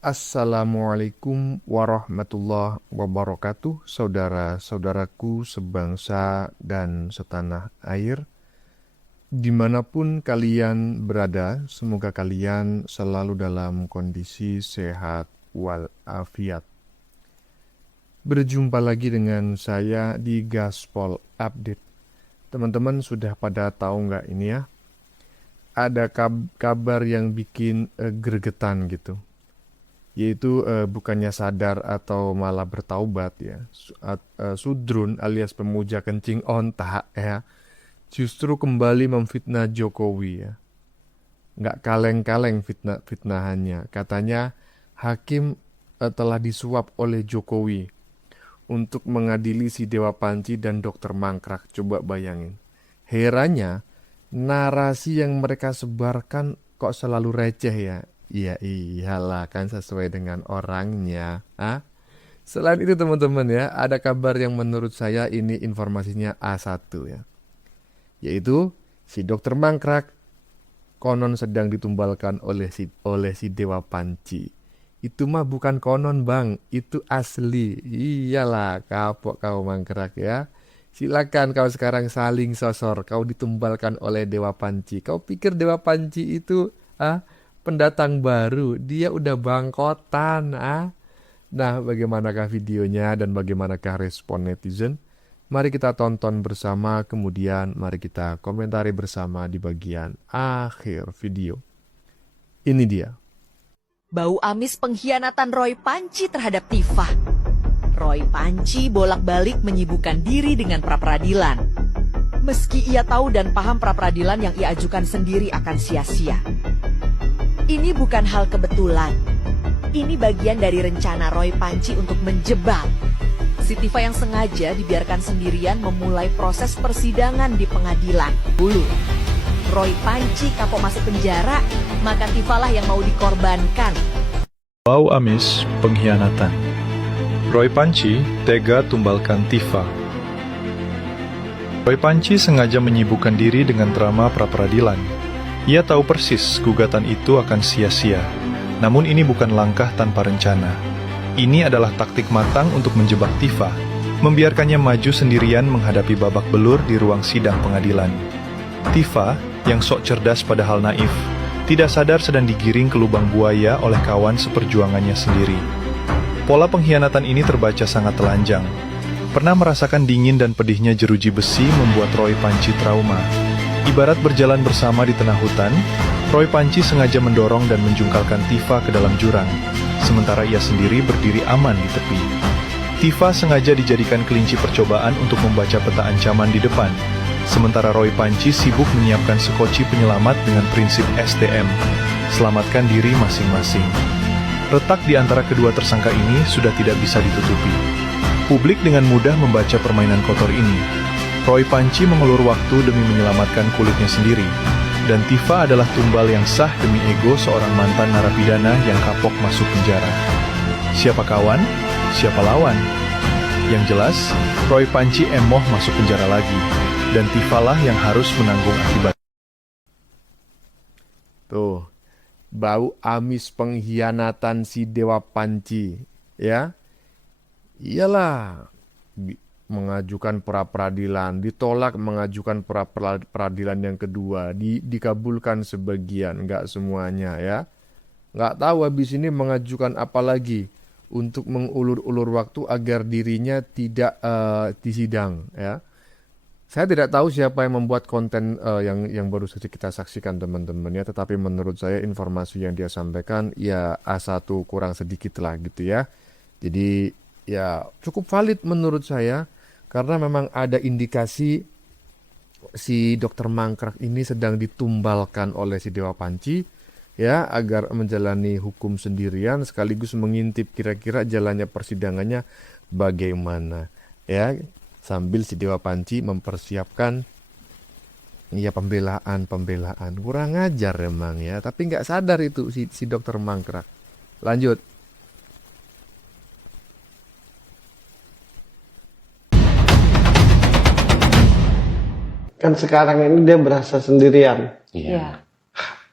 Assalamualaikum warahmatullahi wabarakatuh, saudara-saudaraku sebangsa dan setanah air. Dimanapun kalian berada, semoga kalian selalu dalam kondisi sehat walafiat. Berjumpa lagi dengan saya di Gaspol Update. Teman-teman sudah pada tahu nggak ini ya? Ada kabar yang bikin gregetan gitu. Yaitu bukannya sadar atau malah bertaubat ya. Sudrun alias pemuja kencing onta ya, justru kembali memfitnah Jokowi ya. Nggak kaleng-kaleng fitnahannya. Katanya hakim telah disuap oleh Jokowi untuk mengadili si Dewa Panci dan Dokter Mangkrak. Coba bayangin. Herannya, narasi yang mereka sebarkan kok selalu receh ya. Iya iyalah kan sesuai dengan orangnya. Selain itu teman-teman ya, ada kabar yang menurut saya ini informasinya A1 ya. Yaitu si Dokter Mangkrak konon sedang ditumbalkan oleh si Dewa Panci. Itu mah bukan konon bang, itu asli. Iyalah kapok kau Mangkrak ya. Silakan kau sekarang saling sosor, kau ditumbalkan oleh Dewa Panci. Kau pikir Dewa Panci itu pendatang baru, dia udah bangkotan. Nah, bagaimanakah videonya dan bagaimanakah respon netizen? Mari kita tonton bersama, kemudian mari kita komentari bersama di bagian akhir video. Ini dia. Bau amis pengkhianatan Roy Panci terhadap Tifa. Roy Panci bolak-balik menyibukkan diri dengan pra-peradilan. Meski ia tahu dan paham pra-peradilan yang ia ajukan sendiri akan sia-sia. Ini bukan hal kebetulan. Ini bagian dari rencana Roy Panci untuk menjebak si Tifa yang sengaja dibiarkan sendirian memulai proses persidangan di pengadilan. Dulu, Roy Panci kapok masuk penjara, maka Tifa lah yang mau dikorbankan. Bau amis pengkhianatan. Roy Panci tega tumbalkan Tifa. Roy Panci sengaja menyibukkan diri dengan drama pra-peradilan. Ia tahu persis gugatan itu akan sia-sia. Namun ini bukan langkah tanpa rencana. Ini adalah taktik matang untuk menjebak Tifa, membiarkannya maju sendirian menghadapi babak belur di ruang sidang pengadilan. Tifa, yang sok cerdas padahal naif, tidak sadar sedang digiring ke lubang buaya oleh kawan seperjuangannya sendiri. Pola pengkhianatan ini terbaca sangat telanjang. Pernah merasakan dingin dan pedihnya jeruji besi membuat Roy Panci trauma. Ibarat berjalan bersama di tengah hutan, Roy Panci sengaja mendorong dan menjungkalkan Tifa ke dalam jurang, sementara ia sendiri berdiri aman di tepi. Tifa sengaja dijadikan kelinci percobaan untuk membaca peta ancaman di depan, sementara Roy Panci sibuk menyiapkan sekoci penyelamat dengan prinsip STM, selamatkan diri masing-masing. Retak di antara kedua tersangka ini sudah tidak bisa ditutupi. Publik dengan mudah membaca permainan kotor ini. Roy Panci mengulur waktu demi menyelamatkan kulitnya sendiri, dan Tifa adalah tumbal yang sah demi ego seorang mantan narapidana yang kapok masuk penjara. Siapa kawan? Siapa lawan? Yang jelas, Roy Panci emoh masuk penjara lagi, dan Tifa lah yang harus menanggung akibat. Tuh, bau amis pengkhianatan si Dewa Panci ya. Iyalah, mengajukan pra-peradilan, ditolak mengajukan pra-peradilan yang kedua, dikabulkan sebagian, nggak semuanya ya. Nggak tahu habis ini mengajukan apa lagi untuk mengulur-ulur waktu agar dirinya tidak disidang ya. Saya tidak tahu siapa yang membuat konten yang baru saja kita saksikan teman-teman ya, tetapi menurut saya informasi yang dia sampaikan ya A1 kurang sedikit lah gitu ya. Jadi ya cukup valid menurut saya. Karena memang ada indikasi si Dokter Mangkrak ini sedang ditumbalkan oleh si Dewa Panci ya agar menjalani hukum sendirian sekaligus mengintip kira-kira jalannya persidangannya bagaimana ya, sambil si Dewa Panci mempersiapkan ya pembelaan. Kurang ajar emang ya, tapi nggak sadar itu si Dokter Mangkrak. Lanjut. Kan sekarang ini dia berasa sendirian. Iya.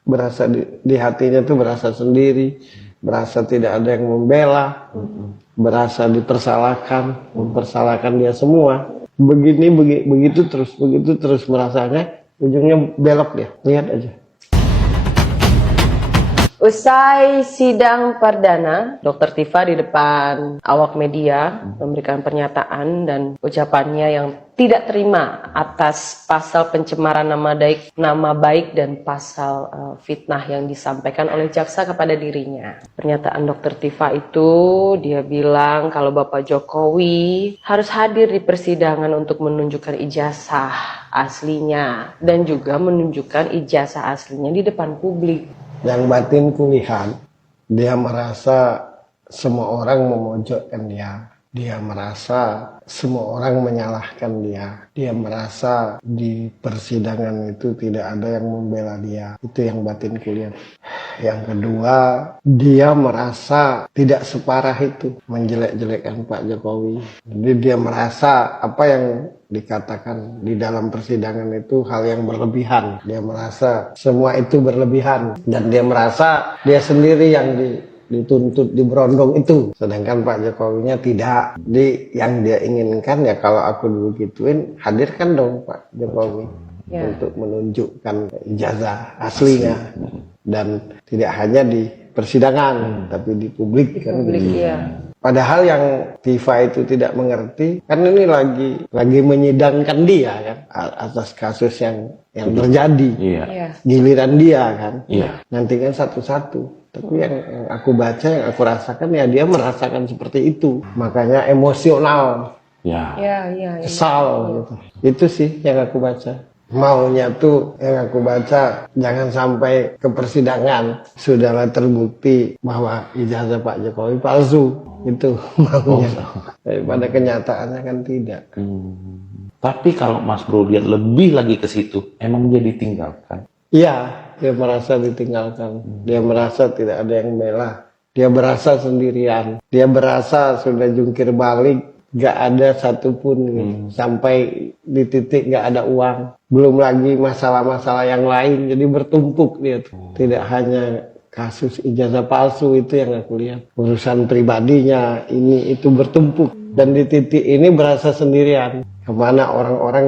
Berasa di hatinya tuh berasa sendiri. berasa tidak ada yang membela, berasa dipersalahkan, mempersalahkan dia semua. Begitu terus merasanya, ujungnya belok dia. Lihat aja. Usai sidang perdana, Dr. Tifa di depan awak media memberikan pernyataan dan ucapannya yang tidak terima atas pasal pencemaran nama baik dan pasal fitnah yang disampaikan oleh jaksa kepada dirinya. Pernyataan Dr. Tifa itu dia bilang kalau Bapak Jokowi harus hadir di persidangan untuk menunjukkan ijazah aslinya dan juga menunjukkan ijazah aslinya di depan publik. Yang batin kulihat, dia merasa semua orang memojokkan dia. Dia merasa semua orang menyalahkan dia. Dia merasa di persidangan itu tidak ada yang membela dia. Itu yang batin kulihat. Yang kedua, dia merasa tidak separah itu menjelek-jelekkan Pak Jokowi. Jadi dia merasa apa yang dikatakan di dalam persidangan itu hal yang berlebihan. Dia merasa semua itu berlebihan. Dan dia merasa dia sendiri yang dituntut, diberondong itu. Sedangkan Pak Jokowinya tidak. Jadi yang dia inginkan ya kalau aku dulu gituin, hadirkan dong Pak Jokowi. Untuk menunjukkan ijazah aslinya. Dan tidak hanya di persidangan, tapi di publik kan. Padahal yang Tifa itu tidak mengerti, kan ini lagi menyidangkan dia kan atas kasus yang terjadi. Giliran dia kan. Nanti kan satu-satu. Tapi yang aku baca, yang aku rasakan ya dia merasakan seperti itu. Makanya emosional. Kesal gitu. Itu sih yang aku baca. Maunya tuh yang aku baca jangan sampai ke persidangan sudahlah terbukti bahwa ijazah Pak Jokowi palsu. Itu maunya. Daripada kenyataannya kan tidak. Tapi kalau Mas Bro lihat lebih lagi ke situ, emang dia ditinggalkan? Iya, dia merasa ditinggalkan. Dia merasa tidak ada yang bela. Dia berasa sendirian. Dia berasa sudah jungkir balik. Gak ada satupun gitu. Sampai di titik gak ada uang. Belum lagi masalah-masalah yang lain. Jadi bertumpuk dia tuh. Tidak hanya kasus ijazah palsu itu yang aku lihat. Urusan pribadinya ini itu bertumpuk. Dan di titik ini berasa sendirian. Kemana orang-orang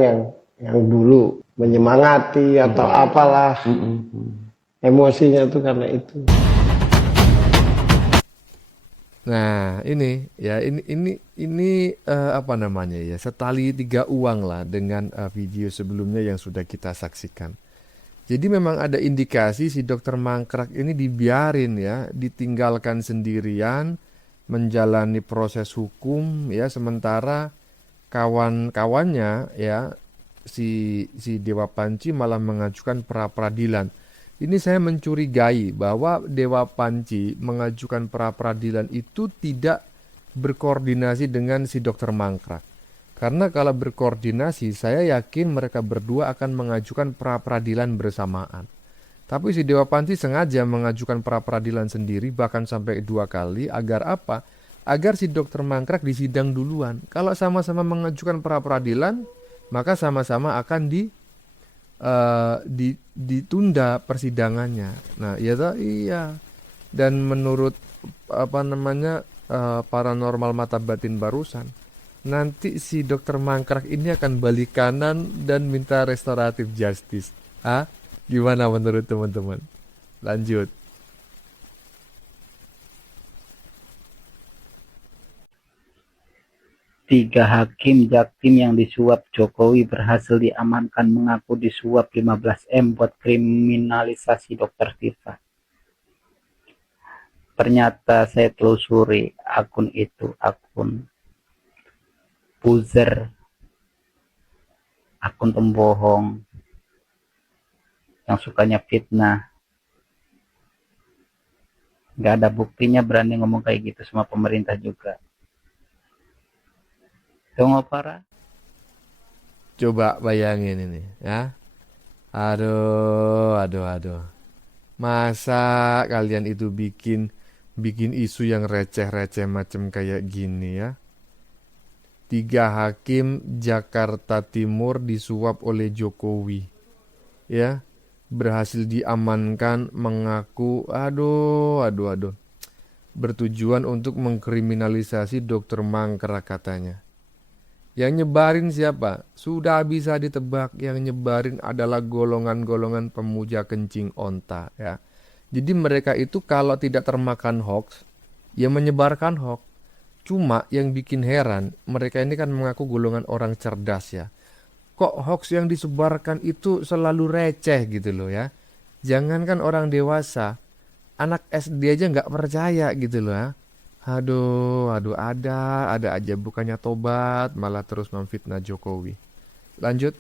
yang dulu menyemangati atau apalah. Emosinya tuh karena itu. Nah, ini ya ini apa namanya ya, setali tiga uang lah dengan video sebelumnya yang sudah kita saksikan. Jadi memang ada indikasi si dokter Mangkrak ini dibiarin ya, ditinggalkan sendirian menjalani proses hukum ya, sementara kawan-kawannya ya si Dewa Panci malah mengajukan pra peradilan. Ini saya mencurigai bahwa Dewa Panci mengajukan pra peradilan itu tidak berkoordinasi dengan si dokter Mangkrak. Karena kalau berkoordinasi, saya yakin mereka berdua akan mengajukan pra peradilan bersamaan. Tapi si Dewa Panci sengaja mengajukan pra peradilan sendiri, bahkan sampai 2 kali. Agar apa? Agar si dokter Mangkrak disidang duluan. Kalau sama-sama mengajukan pra peradilan, maka sama-sama akan ditunda persidangannya. Nah, iya. Dan menurut paranormal mata batin barusan, nanti si dokter Mangkrak ini akan balik kanan dan minta restoratif justice. Gimana menurut teman-teman? Lanjut. Tiga hakim Jaktim yang disuap Jokowi berhasil diamankan mengaku disuap 15 M buat kriminalisasi Dr. Tifa. Ternyata saya telusuri akun itu, akun buzzer, akun pembohong yang sukanya fitnah. Gak ada buktinya berani ngomong kayak gitu sama pemerintah juga. Tunggu para. Coba bayangin ini ya. Aduh. Masa kalian itu bikin isu yang receh-receh macam kayak gini ya. 3 hakim Jakarta Timur disuap oleh Jokowi. Ya. Berhasil diamankan mengaku aduh. bertujuan untuk mengkriminalisasi Dr. Mangkrak katanya. Yang nyebarin siapa? Sudah bisa ditebak, yang nyebarin adalah golongan-golongan pemuja kencing onta ya. Jadi mereka itu kalau tidak termakan hoax, ya menyebarkan hoax. Cuma yang bikin heran, mereka ini kan mengaku golongan orang cerdas ya. Kok hoax yang disebarkan itu selalu receh gitu loh ya. Jangankan orang dewasa, anak SD aja nggak percaya gitu loh ya. Aduh, ada aja bukannya tobat, malah terus memfitnah Jokowi. Lanjut.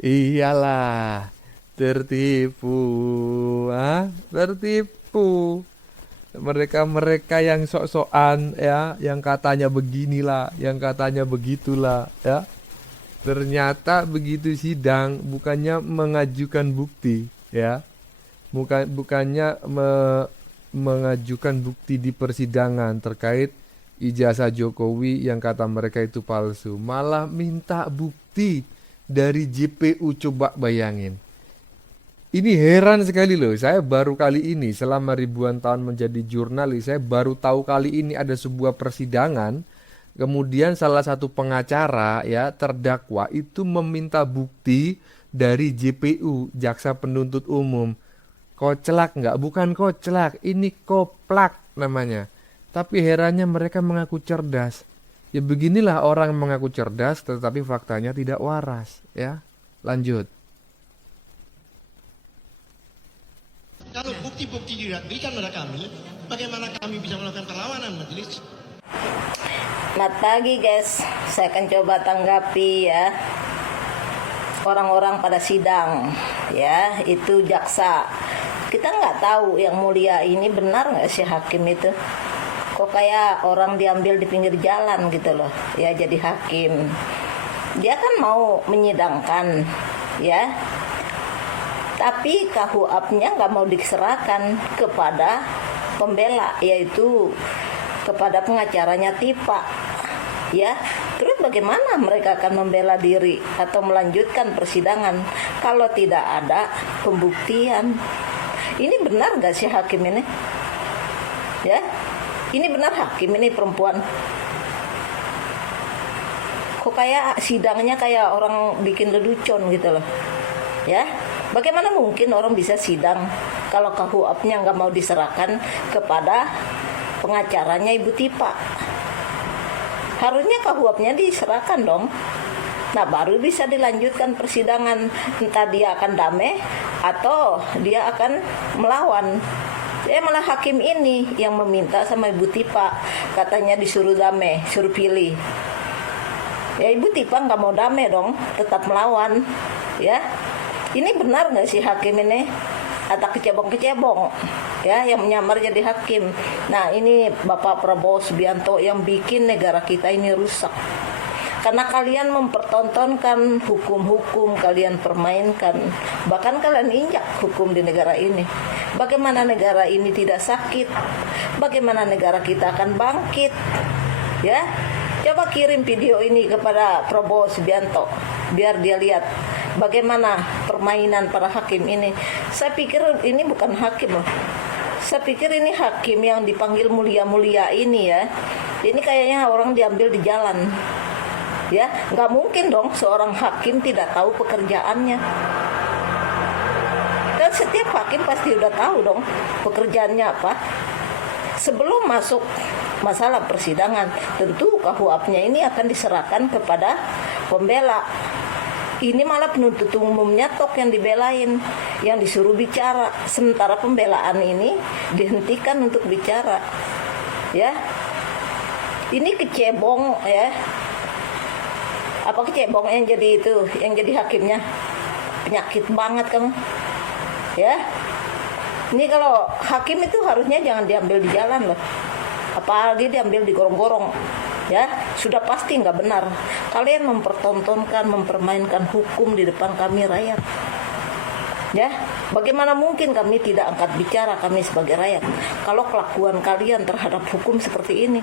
Iyalah, tertipu, tertipu. Mereka-mereka yang sok-sokan ya, yang katanya beginilah, yang katanya begitulah ya. Ternyata begitu sidang bukannya mengajukan bukti ya. Bukannya mengajukan bukti di persidangan terkait ijazah Jokowi yang kata mereka itu palsu, malah minta bukti dari JPU. Coba bayangin. Ini heran sekali loh, saya baru kali ini selama ribuan tahun menjadi jurnalis, saya baru tahu kali ini ada sebuah persidangan, kemudian salah satu pengacara ya terdakwa itu meminta bukti dari JPU, Jaksa Penuntut Umum. Koclak nggak? Bukan koclak, ini koplak namanya. Tapi herannya mereka mengaku cerdas. Ya beginilah orang mengaku cerdas tetapi faktanya tidak waras ya. Lanjut. Kalau bukti-bukti tidak diberikan pada kami, bagaimana kami bisa melakukan perlawanan majelis? Selamat pagi guys, saya akan coba tanggapi ya orang-orang pada sidang ya, itu jaksa. Kita nggak tahu yang mulia ini benar nggak sih hakim itu? Kok kayak orang diambil di pinggir jalan gitu loh ya jadi hakim. Dia kan mau menyidangkan ya, tapi KUHP-nya nggak mau diserahkan kepada pembela, yaitu kepada pengacaranya Tifa ya. Terus bagaimana mereka akan membela diri atau melanjutkan persidangan kalau tidak ada pembuktian? Ini benar nggak sih hakim ini ya? Ini benar hakim ini perempuan? Kok kayak sidangnya kayak orang bikin lelucon gitu loh ya. Bagaimana mungkin orang bisa sidang kalau KUHP-nya nggak mau diserahkan kepada pengacaranya Ibu Tifa? Harusnya KUHP-nya diserahkan dong. Nah baru bisa dilanjutkan persidangan. Entah dia akan damai atau dia akan melawan. Malah hakim ini yang meminta sama Ibu Tifa, katanya disuruh damai, suruh pilih. Ya Ibu Tifa nggak mau damai dong, tetap melawan ya. Ini benar nggak sih hakim ini? Atau kecebong-kecebong ya yang menyamar jadi hakim. Nah ini Bapak Prabowo Subianto yang bikin negara kita ini rusak. Karena kalian mempertontonkan hukum-hukum, kalian permainkan. Bahkan kalian injak hukum di negara ini. Bagaimana negara ini tidak sakit? Bagaimana negara kita akan bangkit? Ya, coba kirim video ini kepada Prabowo Subianto biar dia lihat bagaimana permainan para hakim ini. Saya pikir ini bukan hakim loh. Saya pikir ini hakim yang dipanggil mulia-mulia ini ya. Ini kayaknya orang diambil di jalan. Ya, nggak mungkin dong seorang hakim tidak tahu pekerjaannya. Dan setiap hakim pasti udah tahu dong pekerjaannya apa. Sebelum masuk masalah persidangan, tentu KUHP-nya ini akan diserahkan kepada pembela. Ini malah penuntut umumnya tok yang dibelain, yang disuruh bicara, sementara pembelaan ini dihentikan untuk bicara. Ya, ini kecebong ya. Apa kecebong yang jadi itu, yang jadi hakimnya? Penyakit banget kamu. Ya. Ini kalau hakim itu harusnya jangan diambil di jalan loh. Apalagi diambil di gorong-gorong. Ya, sudah pasti nggak benar. Kalian mempertontonkan, mempermainkan hukum di depan kami rakyat. Ya, bagaimana mungkin kami tidak angkat bicara kami sebagai rakyat kalau kelakuan kalian terhadap hukum seperti ini?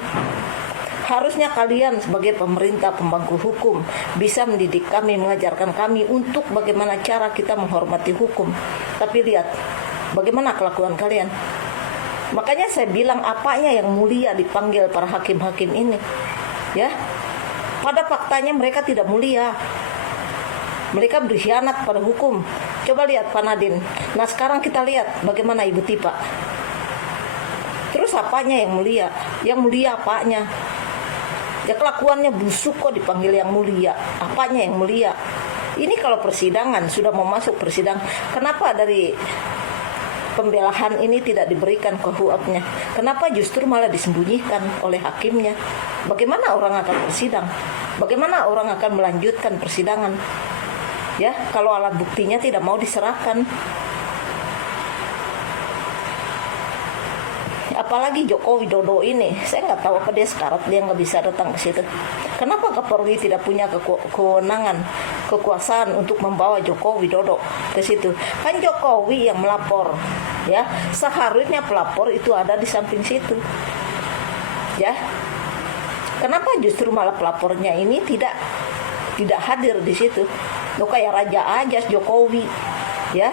Harusnya kalian sebagai pemerintah pemangku hukum bisa mendidik kami, mengajarkan kami untuk bagaimana cara kita menghormati hukum. Tapi lihat bagaimana kelakuan kalian. Makanya saya bilang apanya yang mulia dipanggil para hakim-hakim ini. Ya. Pada faktanya mereka tidak mulia. Mereka berkhianat pada hukum. Coba lihat Pak Nadine. Nah sekarang kita lihat bagaimana Ibu Tipa. Terus apanya yang mulia? Yang mulia apanya? Ya kelakuannya busuk kok dipanggil yang mulia. Apanya yang mulia? Ini kalau persidangan, sudah mau masuk persidangan, kenapa dari pembelaan ini tidak diberikan KUHP-nya? Kenapa justru malah disembunyikan oleh hakimnya? Bagaimana orang akan bersidang? Bagaimana orang akan melanjutkan persidangan? Ya, kalau alat buktinya tidak mau diserahkan. Apalagi Joko Widodo ini, saya nggak tahu apa dia sekarat, dia nggak bisa datang ke situ. Kenapa Kapolri tidak punya kewenangan, kekuasaan untuk membawa Joko Widodo ke situ? Kan Jokowi yang melapor, ya. Seharusnya pelapor itu ada di samping situ, ya. Kenapa justru malah pelapornya ini tidak hadir di situ? Lo kayak raja aja Jokowi, ya.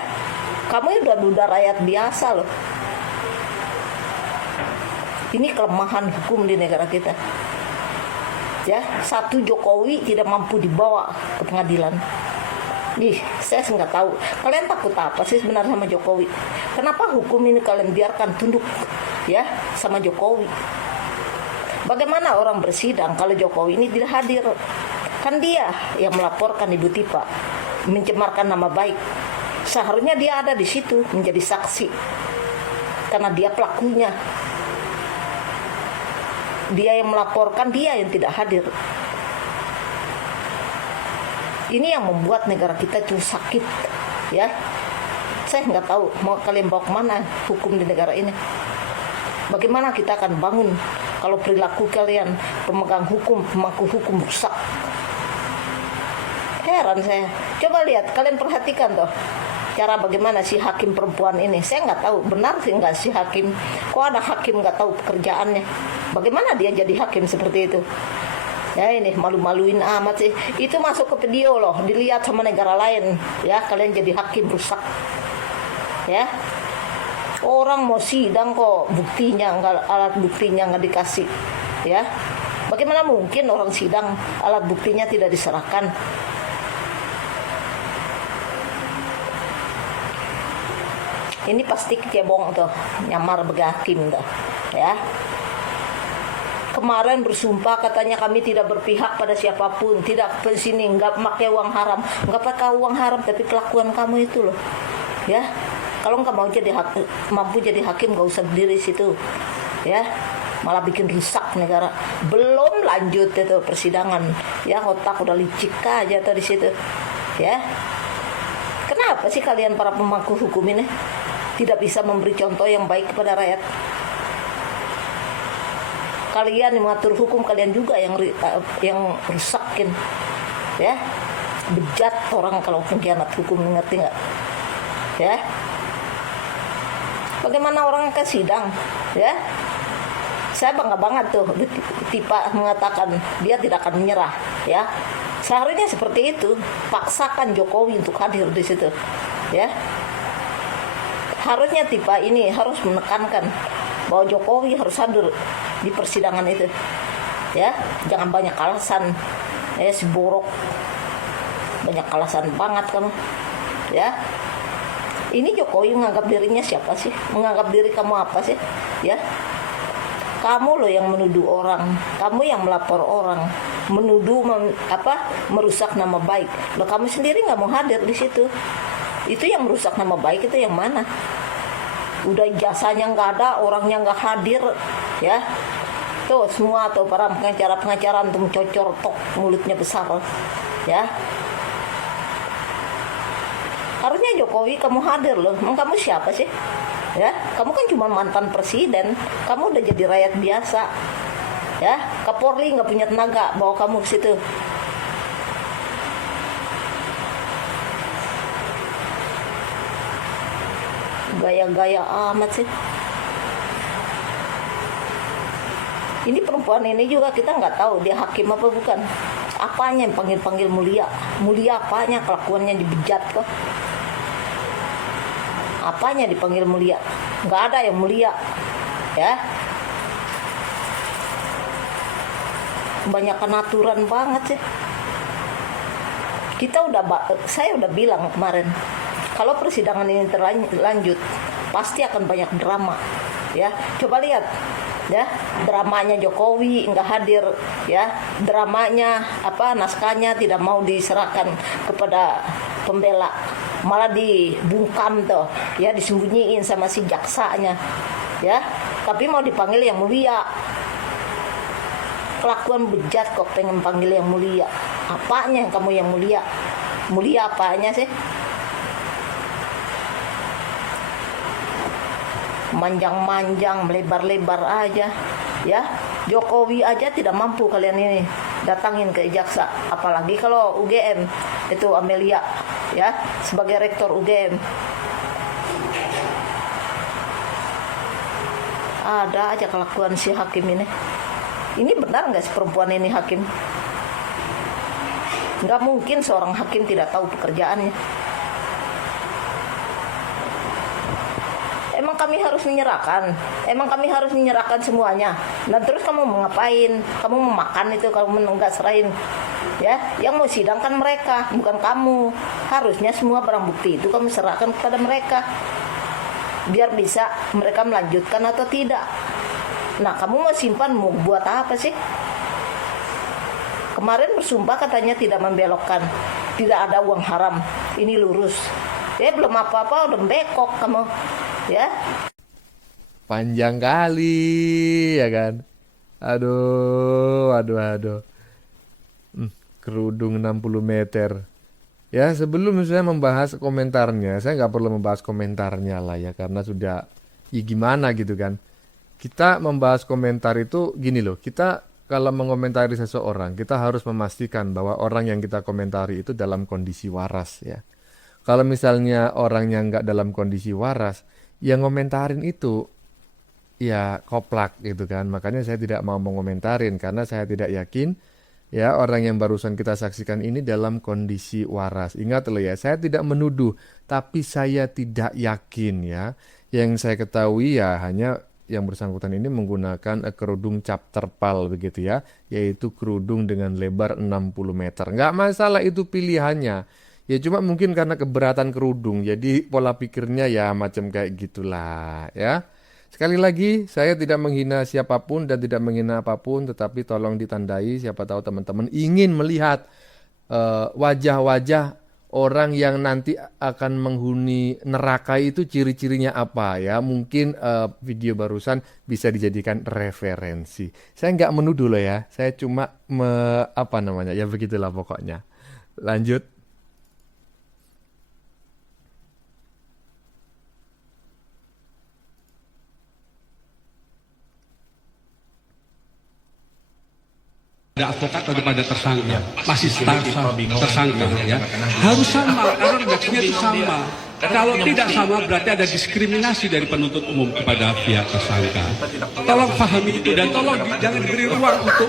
Kamu udah duda rakyat biasa loh. Ini kelemahan hukum di negara kita. Ya, satu Jokowi tidak mampu dibawa ke pengadilan. Ih, saya nggak tahu. Kalian takut apa sih sebenarnya sama Jokowi? Kenapa hukum ini kalian biarkan tunduk ya sama Jokowi? Bagaimana orang bersidang kalau Jokowi ini tidak hadir? Kan dia yang melaporkan Ibu Tipa mencemarkan nama baik. Seharusnya dia ada di situ menjadi saksi. Karena dia pelakunya. Dia yang melaporkan, dia yang tidak hadir. Ini yang membuat negara kita itu sakit, ya. Saya nggak tahu mau kalian bawa kemana hukum di negara ini. Bagaimana kita akan bangun kalau perilaku kalian pemegang hukum, pemangku hukum rusak? Heran saya. Coba lihat, kalian perhatikan tuh. Cara bagaimana si hakim perempuan ini. Saya nggak tahu, benar sih nggak si hakim. Kok ada hakim nggak tahu pekerjaannya? Bagaimana dia jadi hakim seperti itu? Ya ini malu-maluin amat sih. Itu masuk ke video loh, dilihat sama negara lain. Ya kalian jadi hakim rusak. Ya. Orang mau sidang kok buktinya nggak, alat buktinya nggak dikasih. Ya. Bagaimana mungkin orang sidang alat buktinya tidak diserahkan? Ini pasti kecebong tuh, nyamar bagi hakim tuh, ya. Kemarin bersumpah katanya kami tidak berpihak pada siapapun, tidak ke sini, nggak pakai uang haram, nggak pakai uang haram, tapi kelakuan kamu itu loh, ya. Kalau nggak mau jadi mampu jadi hakim, nggak usah berdiri situ, ya. Malah bikin rusak negara. Belum lanjut itu persidangan, ya otak udah licik aja tuh di situ, ya. Kenapa sih kalian para pemangku hukum ini tidak bisa memberi contoh yang baik kepada rakyat? Kalian yang mengatur hukum, kalian juga yang rusakin, ya. Bejat orang kalau pengkhianat hukum, ngerti nggak? Ya. Bagaimana orang ke sidang, ya? Saya bangga banget tuh Tipa mengatakan dia tidak akan menyerah, ya. Seharusnya seperti itu, paksakan Jokowi untuk hadir di situ, ya. Harusnya Tipa ini harus menekankan bahwa Jokowi harus hadir di persidangan itu, ya. Jangan banyak alasan, ya si borok, banyak alasan banget kamu, ya. Ini Jokowi menganggap dirinya siapa sih? Menganggap diri kamu apa sih, ya? Kamu loh yang menuduh orang, kamu yang melapor orang, menuduh merusak nama baik. Loh kamu sendiri nggak mau hadir di situ. Itu yang merusak nama baik itu yang mana? Udah jasanya nggak ada, orangnya nggak hadir, ya. Tuh semua tuh para pengacara untuk mencocor tok mulutnya besar, ya. Harusnya Jokowi kamu hadir loh. Emang kamu siapa sih? Ya, kamu kan cuma mantan presiden. Kamu udah jadi rakyat biasa. Ya, Kapolri nggak punya tenaga bawa kamu ke situ. Gaya-gaya amat sih. Ini perempuan perempuan ini juga kita nggak tahu dia hakim apa bukan. Apanya yang panggil-panggil mulia? Mulia apanya? Kelakuannya dibejat kok. Apanya dipanggil mulia? Nggak ada yang mulia, ya. Kebanyakan aturan banget sih. Saya udah bilang kemarin, kalau persidangan ini terlanjut, pasti akan banyak drama, ya. Coba lihat, ya, dramanya Jokowi nggak hadir, ya, dramanya naskahnya tidak mau diserahkan kepada pembela, malah dibungkam tuh, ya, disembunyiin sama si jaksanya, ya. Tapi mau dipanggil yang mulia. Kelakuan bejat kok pengen panggil yang mulia. Apanya yang kamu yang mulia? Mulia apanya sih? Manjang-manjang, melebar-lebar aja, ya. Jokowi aja tidak mampu kalian ini datangin ke jaksa, apalagi kalau UGM itu Amelia, ya, sebagai rektor UGM. Ada aja kelakuan si hakim ini. Ini benar nggak si perempuan ini hakim? Nggak mungkin seorang hakim tidak tahu pekerjaannya. Emang kami harus menyerahkan semuanya. Dan terus kamu mau ngapain? Kamu mau makan itu kalau nggak serahin, ya? Yang mau sidang kan mereka, bukan kamu. Harusnya semua barang bukti itu kamu serahkan kepada mereka, biar bisa mereka melanjutkan atau tidak. Nah, kamu mau simpan, mau buat apa sih? Kemarin bersumpah katanya tidak membelokkan, tidak ada uang haram, ini lurus. Belum apa-apa udah bekok kamu, ya. Panjang kali, ya kan? Aduh. Kerudung 60 meter. Ya, sebelum saya membahas komentarnya, saya nggak perlu membahas komentarnya lah ya, karena sudah, ya gimana gitu kan. Kita membahas komentar itu gini loh, kita kalau mengomentari seseorang, kita harus memastikan bahwa orang yang kita komentari itu dalam kondisi waras ya. Kalau misalnya orangnya nggak dalam kondisi waras, yang ngomentarin itu ya koplak gitu kan. Makanya saya tidak mau mengomentarin karena saya tidak yakin ya orang yang barusan kita saksikan ini dalam kondisi waras. Ingat loh ya, saya tidak menuduh, tapi saya tidak yakin ya. Yang saya ketahui ya hanya yang bersangkutan ini menggunakan kerudung cap terpal begitu ya, yaitu kerudung dengan lebar 60 meter. Nggak masalah itu pilihannya. Ya cuma mungkin karena keberatan kerudung, jadi pola pikirnya ya macam kayak gitulah ya. Sekali lagi, saya tidak menghina siapapun dan tidak menghina apapun, tetapi tolong ditandai siapa tahu teman-teman ingin melihat wajah-wajah orang yang nanti akan menghuni neraka itu ciri-cirinya apa ya. Mungkin video barusan bisa dijadikan referensi. Saya nggak menuduh loh ya, saya cuma ya begitulah pokoknya. Lanjut. Ada advokat daripada tersangka, masih tersangka ya, harus sama karena redaksinya itu sama. Kalau tidak sama berarti ada diskriminasi dari penuntut umum kepada pihak tersangka. Tolong pahami itu dan tolong jangan diberi ruang untuk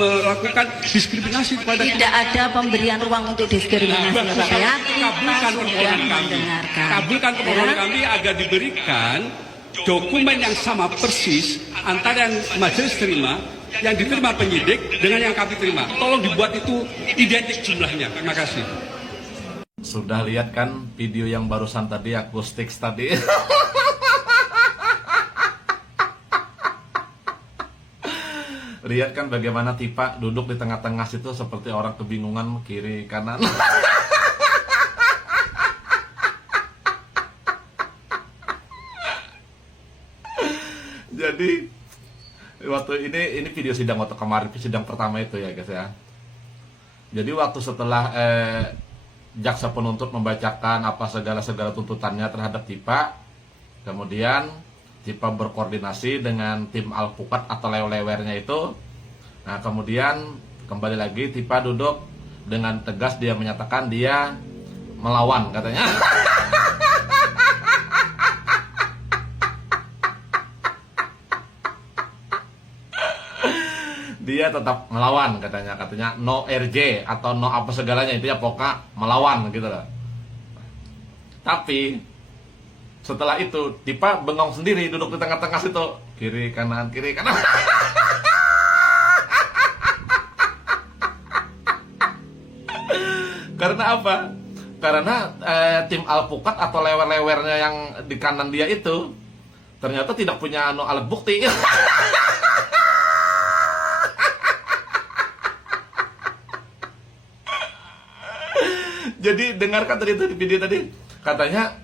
melakukan diskriminasi kepada. Tidak ada pemberian ruang untuk diskriminasi, Bapak ya. Kabulkan permohonan kami agar diberikan dokumen yang sama persis antara yang majelis terima, yang diterima penyidik dengan yang kami terima. Tolong dibuat itu identik jumlahnya. Terima kasih. Sudah lihat kan video yang barusan tadi, akustik tadi? Lihat kan bagaimana Tifa duduk di tengah-tengah situ seperti orang kebingungan kiri kanan. Jadi waktu ini video sidang waktu kemarin, sidang pertama itu ya guys ya. Jadi waktu setelah jaksa penuntut membacakan apa segala tuntutannya terhadap Tifa, kemudian Tifa berkoordinasi dengan tim alpukat atau lewernya itu. Nah kemudian kembali lagi Tifa duduk dengan tegas, dia menyatakan dia melawan katanya. dia tetap melawan katanya no RJ atau no apa segalanya, intinya pokoknya melawan gitu loh. Tapi setelah itu Tifa bengong sendiri duduk di tengah-tengah situ, kiri kanan. Karena apa? Karena tim alpukat atau lewer-lewernya yang di kanan dia itu ternyata tidak punya alat bukti. Jadi dengarkan tadi itu di video tadi, katanya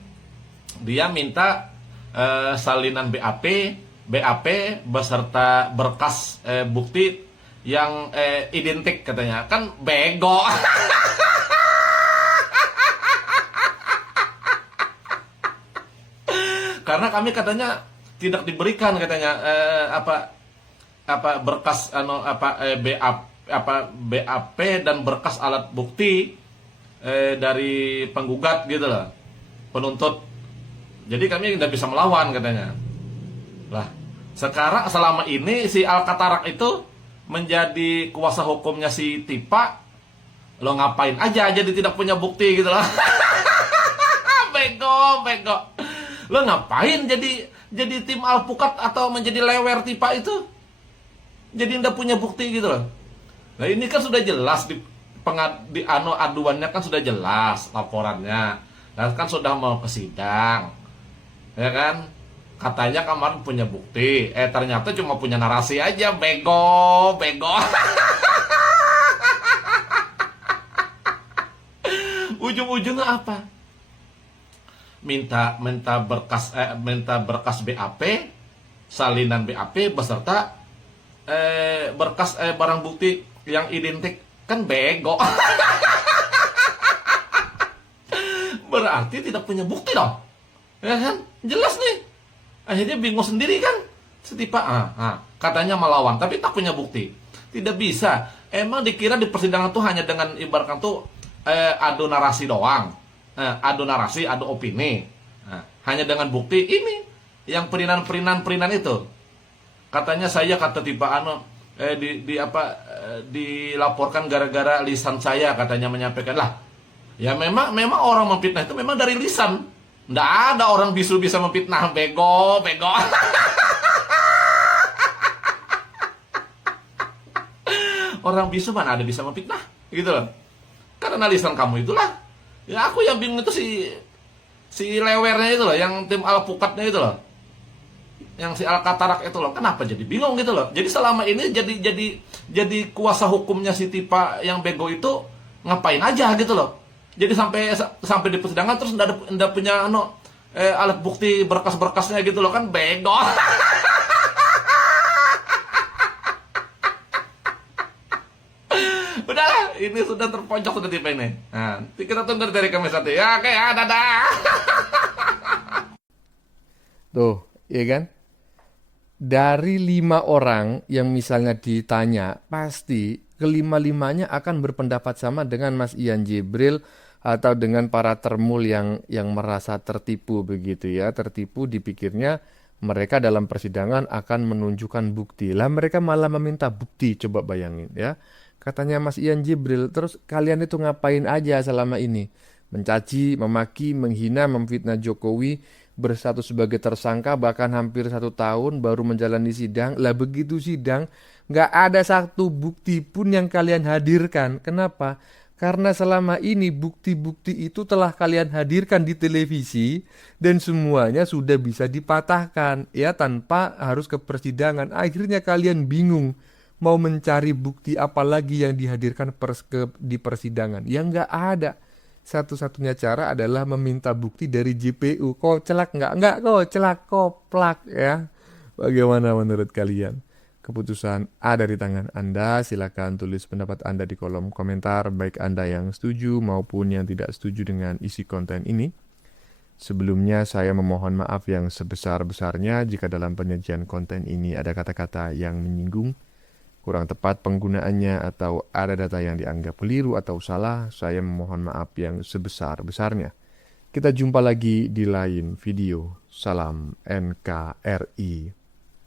dia minta salinan BAP beserta berkas bukti yang identik katanya. Kan bego. Karena kami katanya tidak diberikan katanya berkas BAP dan berkas alat bukti dari penggugat gitu loh, penuntut. Jadi kami tidak bisa melawan katanya. Lah, sekarang selama ini si Alkatarak itu menjadi kuasa hukumnya si Tifa. Lo ngapain aja jadi tidak punya bukti gitu loh. Bego. Lo ngapain jadi tim alpukat atau menjadi lewer Tifa itu? Jadi tidak punya bukti gitu loh. Nah, ini kan sudah jelas aduannya kan sudah jelas laporannya, dan kan sudah mau ke sidang, ya kan? Katanya kemarin punya bukti, ternyata cuma punya narasi aja, bego. Ujung-ujungnya apa? Minta berkas BAP, salinan BAP beserta berkas barang bukti yang identik. Kan bego. Berarti tidak punya bukti dong, ya kan? Jelas nih. Akhirnya bingung sendiri kan si Tifa. Katanya melawan tapi tak punya bukti. Tidak bisa. Emang dikira di persidangan tuh hanya dengan ibaratkan tuh adu narasi doang, adu narasi, adu opini. Hanya dengan bukti ini yang perinan itu. Katanya saya kata Tifa dilaporkan gara-gara lisan saya, katanya menyampaikan. Lah, ya memang orang memfitnah itu memang dari lisan. Nggak ada orang bisu bisa memfitnah, bego. Orang bisu mana ada bisa memfitnah, gitu loh. Karena lisan kamu itulah. Ya aku yang bingung itu si lewernya itu loh, yang tim alpukatnya itu loh, yang si Alkatarak itu loh. Kenapa jadi bingung gitu loh? Jadi selama ini jadi kuasa hukumnya si Tifa yang bego itu ngapain aja gitu loh. Jadi sampai di persidangan terus ndak punya alat bukti berkas-berkasnya gitu loh, kan bego. Udahlah, ini sudah terpojok sudah Tifa ini. Nah, kita tunggu dari Kamis nanti. Ya, oke ya, dadah. Tuh, iya kan? Dari 5 orang yang misalnya ditanya, pasti kelima-limanya akan berpendapat sama dengan Mas Ian Jibril atau dengan para termul yang merasa tertipu begitu ya. Tertipu dipikirnya mereka dalam persidangan akan menunjukkan bukti. Lah mereka malah meminta bukti, coba bayangin ya. Katanya Mas Ian Jibril, terus kalian itu ngapain aja selama ini? Mencaci, memaki, menghina, memfitnah Jokowi, berstatus sebagai tersangka bahkan hampir 1 tahun baru menjalani sidang. Lah begitu sidang nggak ada satu bukti pun yang kalian hadirkan. Kenapa? Karena selama ini bukti-bukti itu telah kalian hadirkan di televisi dan semuanya sudah bisa dipatahkan ya tanpa harus ke persidangan. Akhirnya kalian bingung mau mencari bukti apa lagi yang dihadirkan di persidangan. Yang nggak ada. Satu-satunya cara adalah meminta bukti dari JPU. Koclak nggak? Nggak koclak, koplak ya. Bagaimana menurut kalian? Keputusan ada di tangan Anda. Silakan tulis pendapat Anda di kolom komentar, baik Anda yang setuju maupun yang tidak setuju dengan isi konten ini. Sebelumnya saya memohon maaf yang sebesar-besarnya jika dalam penyajian konten ini ada kata-kata yang menyinggung, kurang tepat penggunaannya, atau ada data yang dianggap keliru atau salah. Saya memohon maaf yang sebesar-besarnya. Kita jumpa lagi di lain video. Salam NKRI.